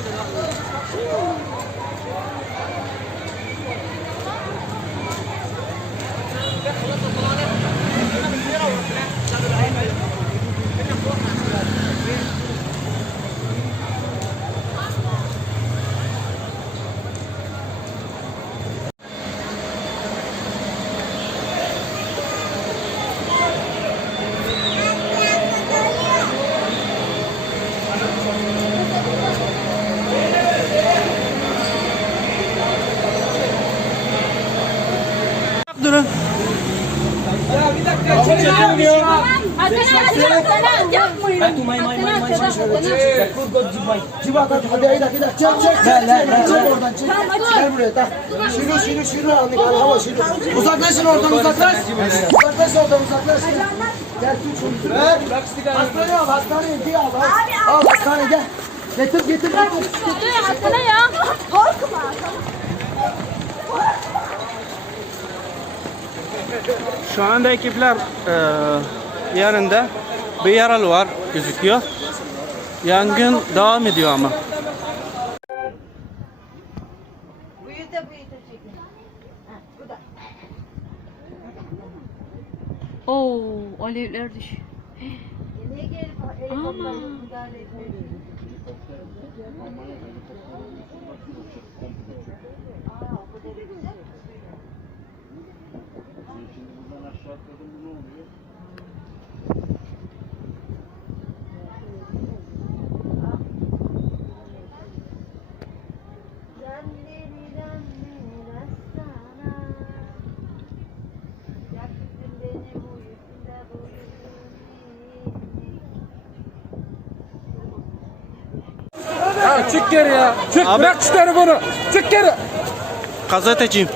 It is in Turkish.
Thank you. Şunu şunu al Nikola hava şunu uzaklaşın oradan uzaklaş uzaklaş oradan uzaklaş gel tut hastaneye al hastaneye al al al hastaneye gel getir getir getir Şu anda ekipler eee yerinde bir yaralı var gözüküyor. Yangın devam ediyor ama. Oo, alevler düş. Niye çık geri ya. Çık Abi- bırak şu telefonu. Çık geri. Gazeteciyim.